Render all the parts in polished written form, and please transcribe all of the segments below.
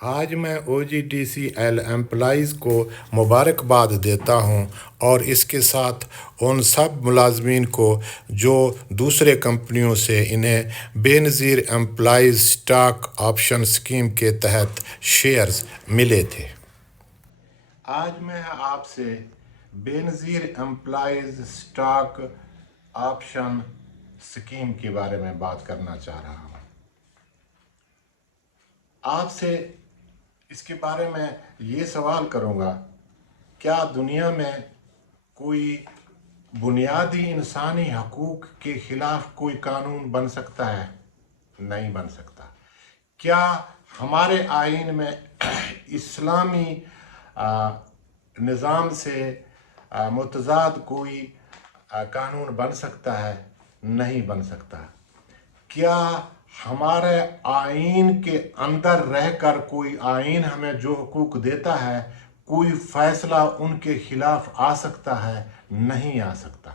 आज मैं OGTCL employees को मुबारकबाद देता हूं और इसके साथ उन सब मुलाजमीन को जो दूसरे कंपनियों से इन्हें Benazir employees stock option scheme के तहत शेयर्स मिले थे। आज मैं आपसे Benazir employees stock option scheme के बारे में बात करना चाह रहा हूं। आपसे इसके बारे में ये सवाल करूँगा, क्या दुनिया में कोई बुनियादी इंसानी हकूक़ के ख़िलाफ़ कोई कानून बन सकता है? नहीं बन सकता। क्या हमारे आइन में इस्लामी निज़ाम से मुतज़ाद कोई कानून बन सकता है? नहीं बन सकता। क्या हमारे आइन के अंदर रहकर कोई आइन हमें जो हुकूक देता है, कोई फैसला उनके खिलाफ आ सकता है? नहीं आ सकता।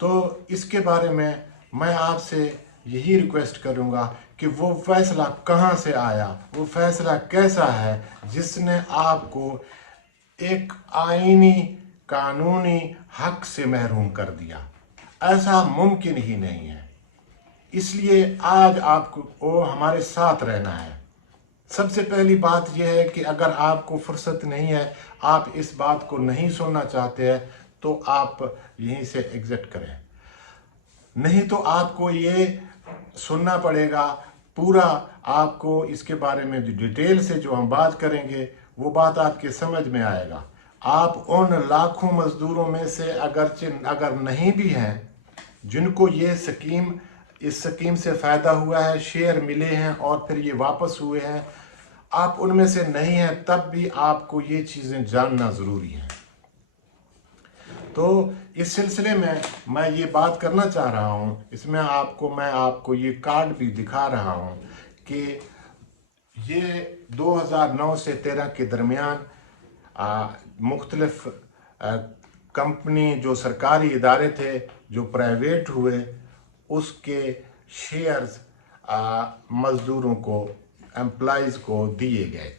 तो इसके बारे में मैं आपसे यही रिक्वेस्ट करूंगा कि वो फैसला कहाँ से आया, वो फैसला कैसा है जिसने आपको एक आइनी कानूनी हक से महरूम कर दिया। ऐसा मुमकिन ही नहीं है। इसलिए आज आपको हमारे साथ रहना है। सबसे पहली बात यह है कि अगर आपको फुर्सत नहीं है, आप इस बात को नहीं सुनना चाहते हैं, तो आप यहीं से एग्जिट करें। नहीं तो आपको ये सुनना पड़ेगा पूरा। आपको इसके बारे में डिटेल से जो हम बात करेंगे वो बात आपके समझ में आएगा। आप उन लाखों मजदूरों में से अगर नहीं भी हैं जिनको ये इस स्कीम से फ़ायदा हुआ है, शेयर मिले हैं और फिर ये वापस हुए हैं, आप उनमें से नहीं हैं, तब भी आपको ये चीज़ें जानना ज़रूरी है। तो इस सिलसिले में मैं ये बात करना चाह रहा हूँ। इसमें मैं आपको ये कार्ड भी दिखा रहा हूँ कि ये 2009 से 13 के दरमियान मुख्तलिफ कंपनी, जो सरकारी इदारे थे, जो प्राइवेट हुए, उसके शेयर्स मज़दूरों को, एम्प्लॉइज़ को दिए गए।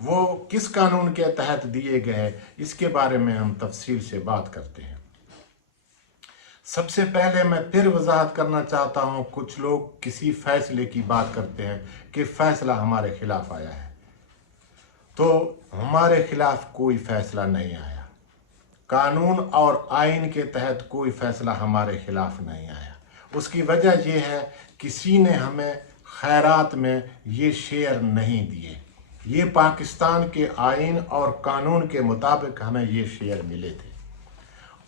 वो किस कानून के तहत दिए गए, इसके बारे में हम तफसील से बात करते हैं। सबसे पहले मैं फिर वजाहत करना चाहता हूँ, कुछ लोग किसी फैसले की बात करते हैं कि फ़ैसला हमारे खिलाफ आया है। तो हमारे खिलाफ कोई फ़ैसला नहीं आया। कानून और आइन के तहत कोई फ़ैसला हमारे खिलाफ नहीं आया। उसकी वजह यह है, किसी ने हमें खैरात में ये शेयर नहीं दिए। ये पाकिस्तान के आइन और कानून के मुताबिक हमें ये शेयर मिले थे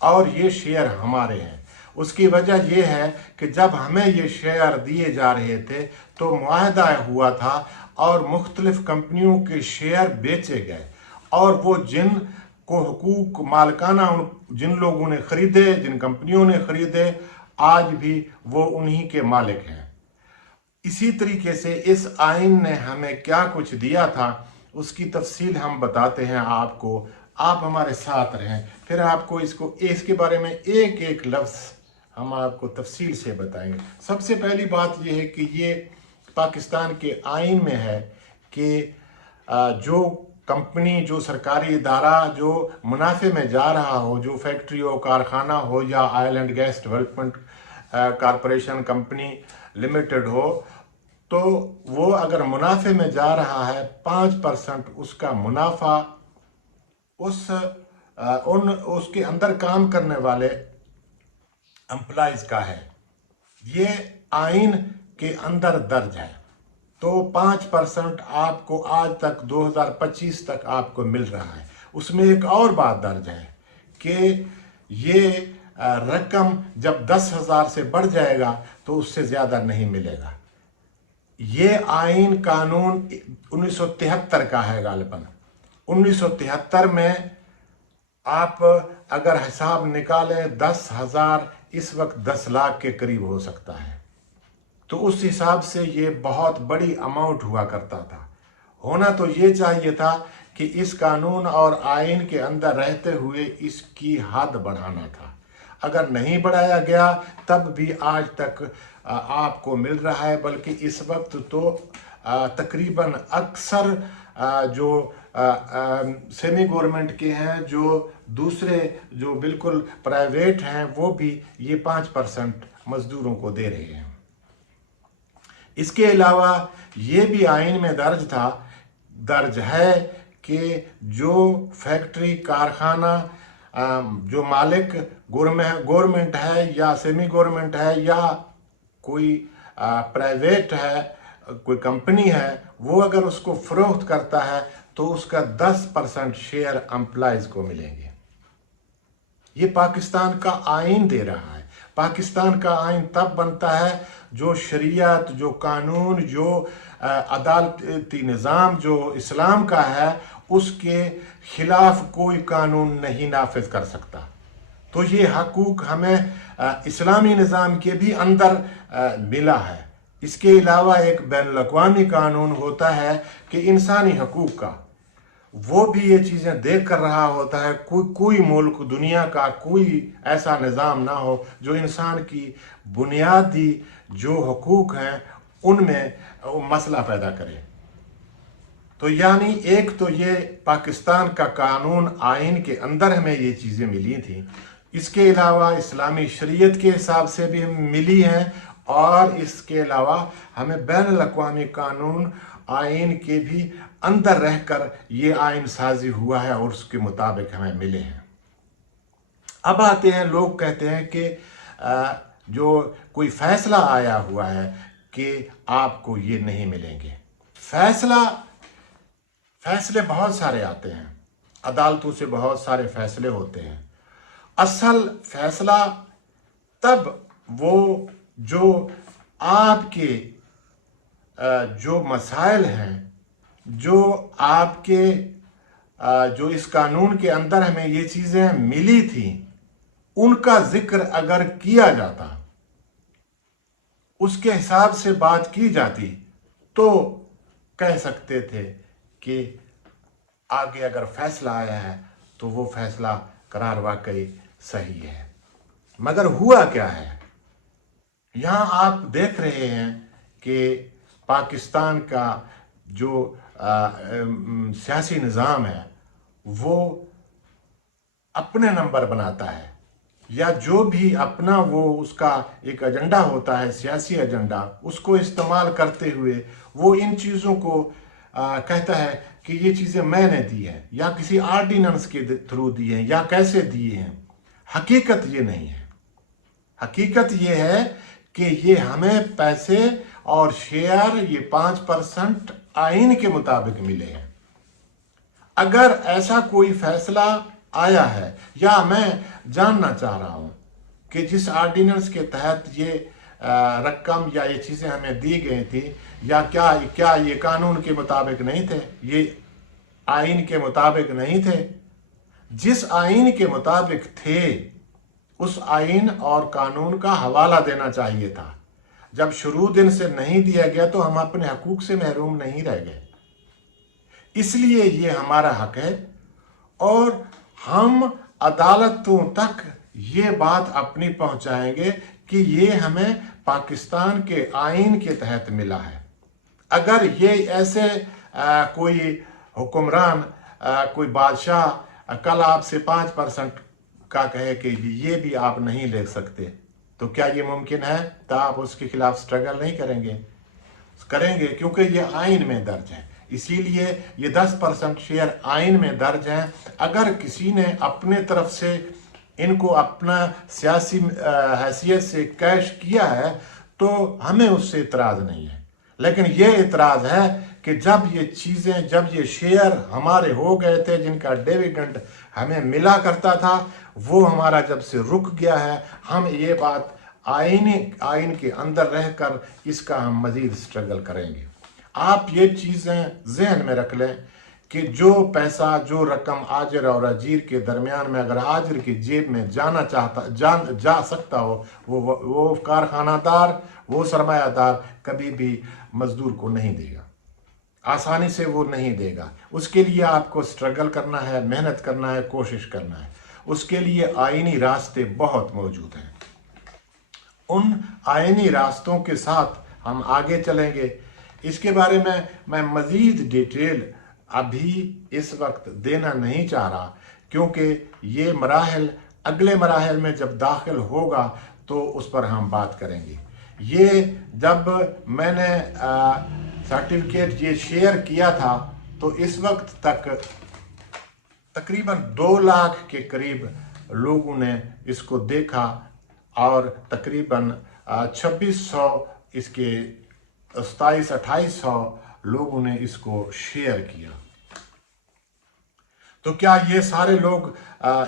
और ये शेयर हमारे हैं। उसकी वजह यह है कि जब हमें ये शेयर दिए जा रहे थे तो मुआहदा हुआ था और मुख्तलिफ कंपनियों के शेयर बेचे गए, और वो जिन को हुकूक मालिकाना जिन लोगों ने ख़रीदे, जिन कंपनियों ने ख़रीदे, आज भी वो उन्हीं के मालिक हैं। इसी तरीके से इस आइन ने हमें क्या कुछ दिया था, उसकी तफसील हम बताते हैं आपको। आप हमारे साथ रहें, फिर आपको इसके बारे में एक एक लफ्ज़ हम आपको तफसील से बताएंगे। सबसे पहली बात यह है कि ये पाकिस्तान के आइन में है कि जो कंपनी, जो सरकारी इदारा जो मुनाफे में जा रहा हो, जो फैक्ट्री हो, कारखाना हो या oil and gas development corporation company limited हो, तो वो अगर मुनाफे में जा रहा है, 5% उसका मुनाफा उसके अंदर काम करने वाले एम्प्लॉइज का है। ये आइन के अंदर दर्ज है। तो 5% आपको आज तक 2025 तक आपको मिल रहा है। उसमें एक और बात दर्ज है कि ये रकम जब 10,000 से बढ़ जाएगा तो उससे ज़्यादा नहीं मिलेगा। ये आइन कानून 1973 का है गालिबन। 1973 में आप अगर हिसाब निकालें, 10,000 इस वक्त 10 लाख के करीब हो सकता है। तो उस हिसाब से ये बहुत बड़ी अमाउंट हुआ करता था। होना तो ये चाहिए था कि इस कानून और आइन के अंदर रहते हुए इसकी हद बढ़ाना था। अगर नहीं बढ़ाया गया, तब भी आज तक आपको मिल रहा है, बल्कि इस वक्त तो तकरीबन अक्सर जो सेमी गवर्नमेंट के हैं, जो दूसरे जो बिल्कुल प्राइवेट हैं, वो भी ये 5% मजदूरों को दे रहे हैं। इसके अलावा ये भी आइन में दर्ज है कि जो फैक्ट्री कारखाना जो मालिक गवर्नमेंट है या सेमी गवर्नमेंट है या कोई प्राइवेट है, कोई कंपनी है, वो अगर उसको फरोख्त करता है तो उसका 10% शेयर एम्प्लॉयज को मिलेंगे। ये पाकिस्तान का आइन दे रहा है। पाकिस्तान का आइन तब बनता है जो शरीयत, जो कानून, जो अदालती निज़ाम जो इस्लाम का है, उसके खिलाफ कोई कानून नहीं नाफिज कर सकता। तो ये हकूक हमें इस्लामी निज़ाम के भी अंदर मिला है। इसके अलावा एक बैनुल-अक़वामी कानून होता है कि इंसानी हकूक का, वो भी ये चीज़ें देख कर रहा होता है कोई मुल्क दुनिया का कोई ऐसा निज़ाम ना हो जो इंसान की बुनियादी जो हकूक हैं उनमें मसला पैदा करे। तो यानी एक तो ये पाकिस्तान का कानून आइन के अंदर हमें ये चीज़ें मिली थी, इसके अलावा इस्लामी शरीयत के हिसाब से भी मिली हैं, और इसके अलावा हमें बैनुल-अक़वामी कानून आइन के भी अंदर रहकर ये आइन साजी हुआ है और उसके मुताबिक हमें मिले हैं। अब आते हैं, लोग कहते हैं कि जो कोई फैसला आया हुआ है कि आपको ये नहीं मिलेंगे। फैसले बहुत सारे आते हैं, अदालतों से बहुत सारे फैसले होते हैं। असल फैसला तब वो जो आपके जो मसाइल हैं, जो आपके जो इस कानून के अंदर हमें ये चीज़ें मिली थी, उनका जिक्र अगर किया जाता, उसके हिसाब से बात की जाती, तो कह सकते थे कि आगे अगर फैसला आया है तो वो फैसला करार वाकई सही है। मगर हुआ क्या है? यहाँ आप देख रहे हैं कि पाकिस्तान का जो सियासी निज़ाम है वो अपने नंबर बनाता है, या जो भी अपना वो उसका एक एजेंडा होता है, सियासी एजेंडा, उसको इस्तेमाल करते हुए वो इन चीज़ों को कहता है कि ये चीज़ें मैंने दी हैं, या किसी आर्डिनेंस के थ्रू दी हैं, या कैसे दिए हैं। हकीकत ये नहीं है। हकीकत ये है कि ये हमें पैसे और शेयर ये 5% आइन के मुताबिक मिले हैं। अगर ऐसा कोई फैसला आया है, या मैं जानना चाह रहा हूं कि जिस आर्डिनेंस के तहत ये रकम या ये चीज़ें हमें दी गई थी, या क्या ये कानून के मुताबिक नहीं थे, ये आइन के मुताबिक नहीं थे? जिस आइन के मुताबिक थे उस आइन और कानून का हवाला देना चाहिए था। जब शुरू दिन से नहीं दिया गया तो हम अपने हकूक से महरूम नहीं रह गए। इसलिए ये हमारा हक है, और हम अदालतों तक ये बात अपनी पहुंचाएंगे कि ये हमें पाकिस्तान के आइन के तहत मिला है। अगर ये ऐसे कोई हुक्मरान, कोई बादशाह कल आपसे 5% का कहे कि ये भी आप नहीं ले सकते, तो क्या ये मुमकिन है? तो आप उसके खिलाफ स्ट्रगल नहीं करेंगे, क्योंकि ये आइन में दर्ज है। इसीलिए ये 10% शेयर आइन में दर्ज है। अगर किसी ने अपने तरफ से इनको अपना सियासी हैसियत से कैश किया है तो हमें उससे इतराज़ नहीं है, लेकिन ये इतराज़ है कि जब ये शेयर हमारे हो गए थे, जिनका डिविडेंड हमें मिला करता था, वो हमारा जब से रुक गया है, हम ये बात आइन के अंदर रहकर इसका हम मज़ीद स्ट्रगल करेंगे। आप ये चीज़ें जहन में रख लें कि जो पैसा, जो रकम आजिर और अजीर के दरमियान में अगर आजिर की जेब में जा सकता हो, वो कारखानादार, वो सरमायादार कभी भी मजदूर को नहीं देगा, आसानी से वो नहीं देगा। उसके लिए आपको स्ट्रगल करना है, मेहनत करना है, कोशिश करना है। उसके लिए आईनी रास्ते बहुत मौजूद हैं। उन आईनी रास्तों के साथ हम आगे चलेंगे। इसके बारे में मैं मज़ीद डिटेल अभी इस वक्त देना नहीं चाह रहा, क्योंकि ये मराहल अगले मराहल में जब दाखिल होगा तो उस पर हम बात करेंगे। ये जब मैंने सर्टिफिकेट ये शेयर किया था तो इस वक्त तक तकरीबन 2 लाख के करीब लोगों ने इसको देखा और तकरीबन 2600 इसके 2700-2800 लोगों ने इसको शेयर किया। तो क्या ये सारे लोग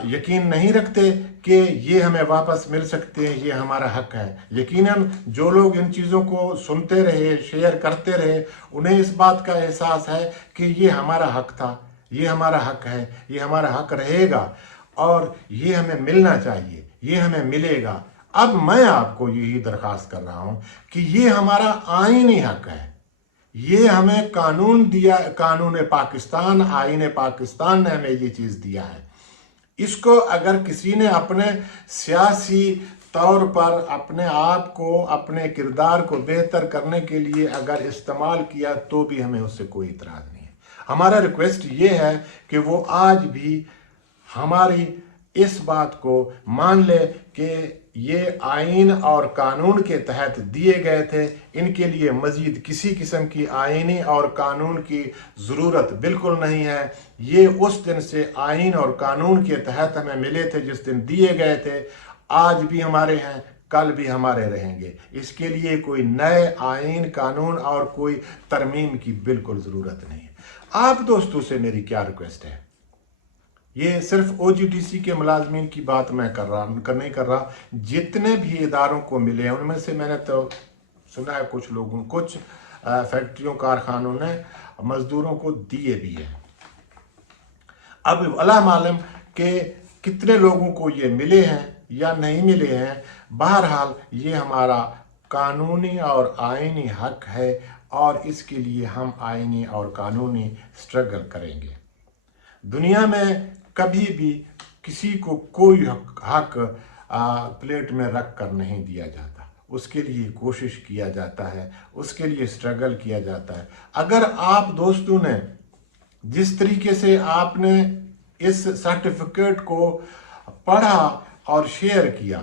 यकीन नहीं रखते कि ये हमें वापस मिल सकते हैं, ये हमारा हक है? यकीनन जो लोग इन चीज़ों को सुनते रहे, शेयर करते रहे, उन्हें इस बात का एहसास है कि ये हमारा हक था, ये हमारा हक है, ये हमारा हक रहेगा और ये हमें मिलना चाहिए, ये हमें मिलेगा। अब मैं आपको यही दरख्वास्त कर रहा हूँ कि ये हमारा आईनी हक है, ये हमें कानून दिया, कानून पाकिस्तान, आईन पाकिस्तान ने हमें ये चीज़ दिया है। इसको अगर किसी ने अपने सियासी तौर पर अपने आप को, अपने किरदार को बेहतर करने के लिए अगर इस्तेमाल किया तो भी हमें उससे कोई इतराज़ नहीं है। हमारा रिक्वेस्ट ये है कि वो आज भी हमारी इस बात को मान ले कि ये आइन और कानून के तहत दिए गए थे, इनके लिए मज़ीद किसी किस्म की आइनी और कानून की ज़रूरत बिल्कुल नहीं है। ये उस दिन से आइन और कानून के तहत हमें मिले थे जिस दिन दिए गए थे, आज भी हमारे हैं, कल भी हमारे रहेंगे। इसके लिए कोई नए आइन, कानून और कोई तरमीम की बिल्कुल ज़रूरत नहीं है। आप दोस्तों से मेरी क्या रिक्वेस्ट है, ये सिर्फ OGTC के मुलाजमीन की बात मैं नहीं कर रहा, जितने भी इदारों को मिले हैं उनमें से मैंने तो सुना है कुछ लोगों, कुछ फैक्ट्रियों, कारखानों ने मजदूरों को दिए भी हैं। अब अल्लाह मालूम कि कितने लोगों को ये मिले हैं या नहीं मिले हैं। बहरहाल ये हमारा कानूनी और आईनी हक है और इसके लिए हम आईनी और कानूनी स्ट्रगल करेंगे। दुनिया में कभी भी किसी को कोई हक प्लेट में रख कर नहीं दिया जाता, उसके लिए कोशिश किया जाता है, उसके लिए स्ट्रगल किया जाता है। अगर आप दोस्तों ने जिस तरीके से आपने इस सर्टिफिकेट को पढ़ा और शेयर किया,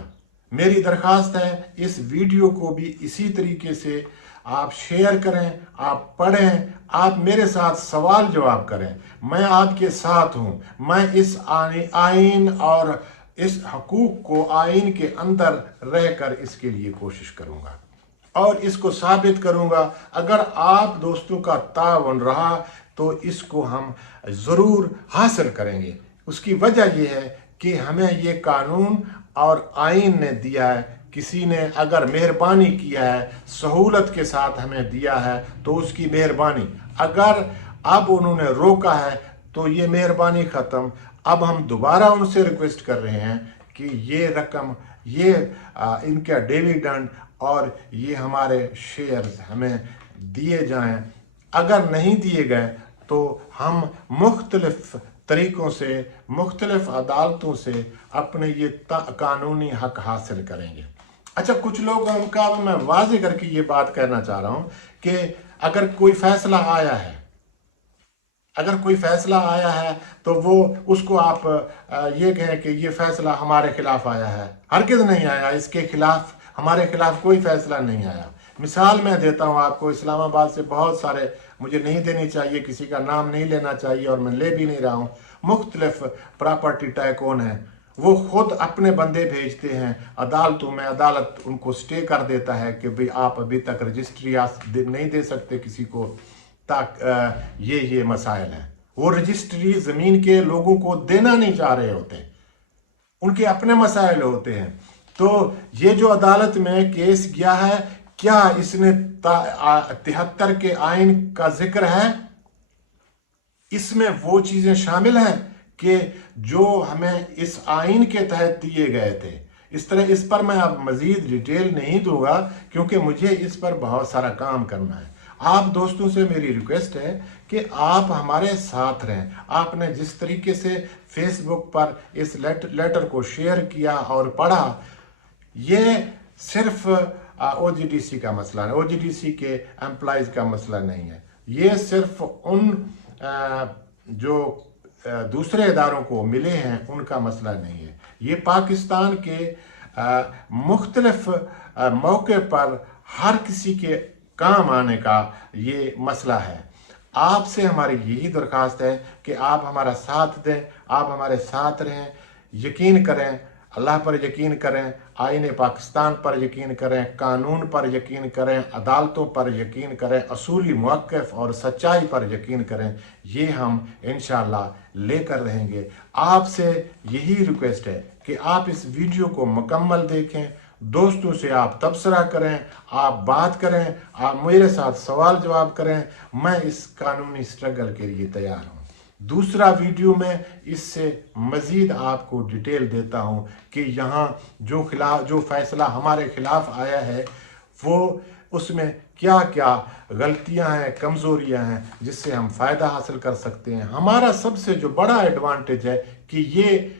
मेरी दरख्वास्त है इस वीडियो को भी इसी तरीके से आप शेयर करें, आप पढ़ें, आप मेरे साथ सवाल जवाब करें। मैं आपके साथ हूँ। मैं इस आइन और इस हकूक़ को आइन के अंदर रहकर इसके लिए कोशिश करूँगा और इसको साबित करूँगा। अगर आप दोस्तों का तावन रहा तो इसको हम ज़रूर हासिल करेंगे। उसकी वजह यह है कि हमें ये कानून और आइन ने दिया है। किसी ने अगर मेहरबानी किया है, सहूलत के साथ हमें दिया है तो उसकी मेहरबानी। अगर अब उन्होंने रोका है तो ये मेहरबानी ख़त्म। अब हम दोबारा उनसे रिक्वेस्ट कर रहे हैं कि ये रकम, ये इनका डिविडेंड और ये हमारे शेयर्स हमें दिए जाएं। अगर नहीं दिए गए तो हम मुख्तलिफ तरीक़ों से, मुख्तलिफ अदालतों से अपने ये कानूनी हक हासिल करेंगे। अच्छा, कुछ लोगों का मैं वाज़ेह करके ये बात कहना चाह रहा हूँ कि अगर कोई फ़ैसला आया है, अगर कोई फ़ैसला आया है तो वो उसको आप ये कहें कि ये फ़ैसला हमारे ख़िलाफ़ आया है। हरगिज़ नहीं आया, इसके ख़िलाफ़, हमारे ख़िलाफ़ कोई फ़ैसला नहीं आया। मिसाल मैं देता हूँ आपको, इस्लामाबाद से बहुत सारे, मुझे नहीं देनी चाहिए, किसी का नाम नहीं लेना चाहिए और मैं ले भी नहीं रहा हूँ, मुख्तलिफ प्रॉपर्टी टाइकून हैं। वो खुद अपने बंदे भेजते हैं अदालतों में, अदालत उनको स्टे कर देता है कि भाई आप अभी तक रजिस्ट्री नहीं दे सकते किसी को, ताकि ये मसाइल हैं। वो रजिस्ट्री ज़मीन के लोगों को देना नहीं चाह रहे होते, उनके अपने मसाइल होते हैं। तो ये जो अदालत में केस गया है, क्या इसने 73 के आइन का जिक्र है? इसमें वो चीज़ें शामिल हैं कि जो हमें इस आइन के तहत दिए गए थे। इस पर मैं अब मज़ीद डिटेल नहीं दूंगा क्योंकि मुझे इस पर बहुत सारा काम करना है। आप दोस्तों से मेरी रिक्वेस्ट है कि आप हमारे साथ रहें। आपने जिस तरीके से फेसबुक पर इस लेटर को शेयर किया और पढ़ा, ये सिर्फ OGDC का मसला है, OGDC के एम्प्लॉयज़ का मसला नहीं है। ये सिर्फ उन जो दूसरे इदारों को मिले हैं उनका मसला नहीं है। ये पाकिस्तान के मुख्तलिफ मौके पर हर किसी के काम आने का ये मसला है। आपसे हमारी यही दरख्वास्त है कि आप हमारा साथ दें, आप हमारे साथ रहें, यकीन करें, अल्लाह पर यकीन करें, आईन पाकिस्तान पर यकीन करें, कानून पर यकीन करें, अदालतों पर यकीन करें, असूली मौक़िफ़ और सच्चाई पर यकीन करें। ये हम इंशाअल्लाह लेकर रहेंगे। आपसे यही रिक्वेस्ट है कि आप इस वीडियो को मुकम्मल देखें, दोस्तों से आप तबसरा करें, आप बात करें, आप मेरे साथ सवाल जवाब करें। मैं इस कानूनी स्ट्रगल के लिए तैयार हूँ। दूसरा वीडियो में इससे मज़ीद आपको डिटेल देता हूँ कि यहाँ जो फ़ैसला हमारे ख़िलाफ़ आया है वो उसमें क्या क्या गलतियाँ हैं, कमज़ोरियाँ हैं, जिससे हम फ़ायदा हासिल कर सकते हैं। हमारा सबसे जो बड़ा एडवांटेज है कि ये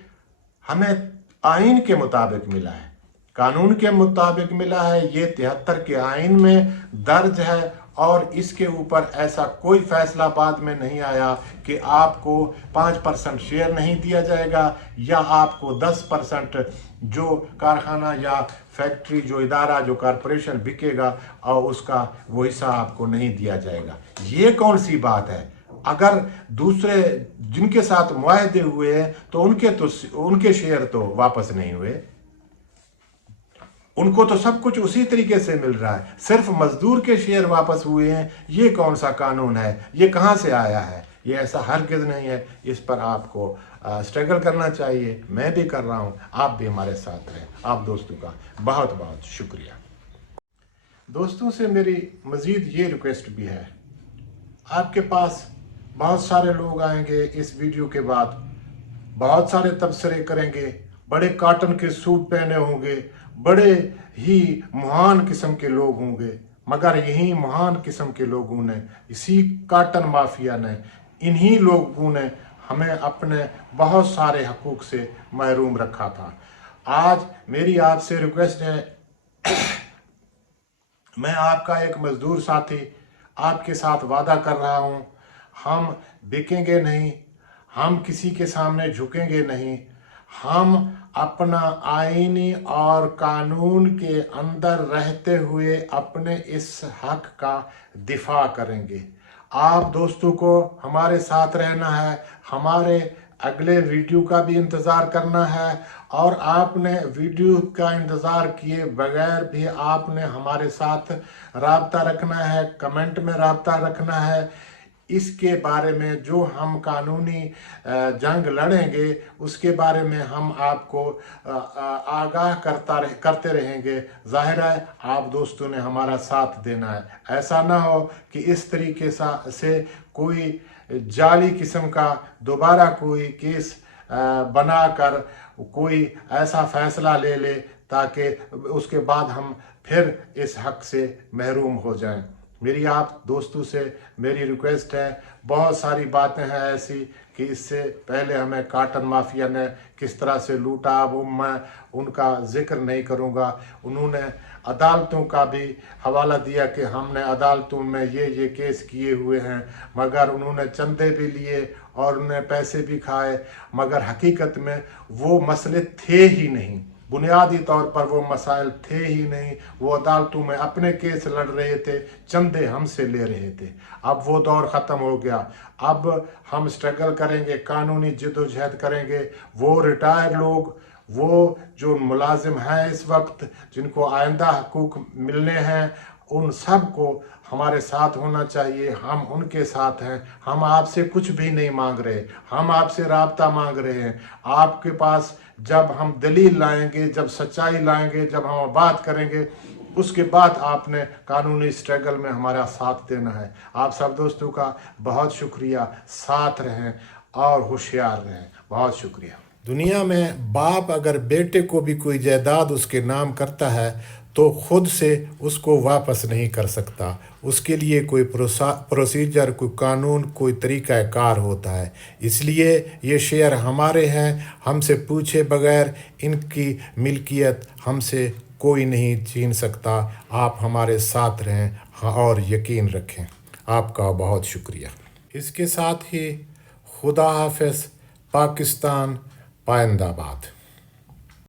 हमें आइन के मुताबिक मिला है, कानून के मुताबिक मिला है। ये 73 के आइन में दर्ज है और इसके ऊपर ऐसा कोई फैसला बाद में नहीं आया कि आपको 5% शेयर नहीं दिया जाएगा या आपको 10% जो कारखाना या फैक्ट्री, जो इदारा, जो कॉरपोरेशन बिकेगा और उसका वो हिस्सा आपको नहीं दिया जाएगा। ये कौन सी बात है? अगर दूसरे जिनके साथ मुआहदे हुए हैं तो उनके शेयर तो वापस नहीं हुए, उनको तो सब कुछ उसी तरीके से मिल रहा है, सिर्फ मजदूर के शेयर वापस हुए हैं। ये कौन सा कानून है? ये कहाँ से आया है? ये ऐसा हरगिज़ नहीं है। इस पर आपको स्ट्रगल करना चाहिए। मैं भी कर रहा हूँ, आप भी हमारे साथ रहें। आप दोस्तों का बहुत बहुत शुक्रिया। दोस्तों से मेरी मज़ीद ये रिक्वेस्ट भी है, आपके पास बहुत सारे लोग आएंगे इस वीडियो के बाद, बहुत सारे तबसरे करेंगे, बड़े कॉटन के सूट पहने होंगे, बड़े ही महान किस्म के लोग होंगे, मगर यही महान किस्म के लोगों ने, इसी कॉटन माफिया ने, इन्हीं लोगों ने हमें अपने बहुत सारे हकूक़ से महरूम रखा था। आज मेरी आपसे रिक्वेस्ट है, मैं आपका एक मज़दूर साथी आपके साथ वादा कर रहा हूँ, हम बिकेंगे नहीं, हम किसी के सामने झुकेंगे नहीं, हम अपना आईनी और कानून के अंदर रहते हुए अपने इस हक का दिफा करेंगे। आप दोस्तों को हमारे साथ रहना है, हमारे अगले वीडियो का भी इंतज़ार करना है और आपने वीडियो का इंतज़ार किए बगैर भी आपने हमारे साथ राब्ता रखना है, कमेंट में राब्ता रखना है। इसके बारे में जो हम कानूनी जंग लड़ेंगे उसके बारे में हम आपको आगाह करते रहेंगे। ज़ाहिर है आप दोस्तों ने हमारा साथ देना है। ऐसा ना हो कि इस तरीके से कोई जाली किस्म का दोबारा कोई केस बनाकर कोई ऐसा फ़ैसला ले ले ताकि उसके बाद हम फिर इस हक से महरूम हो जाएं। मेरी आप दोस्तों से मेरी रिक्वेस्ट है, बहुत सारी बातें हैं ऐसी कि इससे पहले हमें कॉटन माफिया ने किस तरह से लूटा, वो मैं उनका जिक्र नहीं करूंगा। उन्होंने अदालतों का भी हवाला दिया कि हमने अदालतों में ये केस किए हुए हैं, मगर उन्होंने चंदे भी लिए और उन्होंने पैसे भी खाए, मगर हकीकत में वो मसले थे ही नहीं, बुनियादी तौर पर वो मसाइल थे ही नहीं। वो अदालतों में अपने केस लड़ रहे थे, चंदे हमसे ले रहे थे। अब वो दौर ख़त्म हो गया। अब हम स्ट्रगल करेंगे, कानूनी जद्दोजहद करेंगे। वो रिटायर लोग, वो जो मुलाजिम हैं इस वक्त, जिनको आइंदा हकूक़ मिलने हैं, उन सब को हमारे साथ होना चाहिए। हम उनके साथ हैं। हम आपसे कुछ भी नहीं मांग रहे, हम आपसे राब्ता मांग रहे हैं। आपके पास जब हम दलील लाएंगे, जब सच्चाई लाएंगे, जब हम बात करेंगे, उसके बाद आपने कानूनी स्ट्रगल में हमारा साथ देना है। आप सब दोस्तों का बहुत शुक्रिया। साथ रहें और होशियार रहें। बहुत शुक्रिया। दुनिया में बाप अगर बेटे को भी कोई जायदाद उसके नाम करता है तो खुद से उसको वापस नहीं कर सकता। उसके लिए कोई प्रोसीजर, कोई कानून, कोई तरीक़ा कार होता है। इसलिए ये शेयर हमारे हैं, हमसे पूछे बगैर इनकी मिल्कियत हमसे کوئی نہیں چھین سکتا. آپ ہمارے ساتھ رہیں اور یقین رکھیں. آپ کا بہت شکریہ. اس کے ساتھ ہی خدا حافظ. پاکستان پائندہ باد.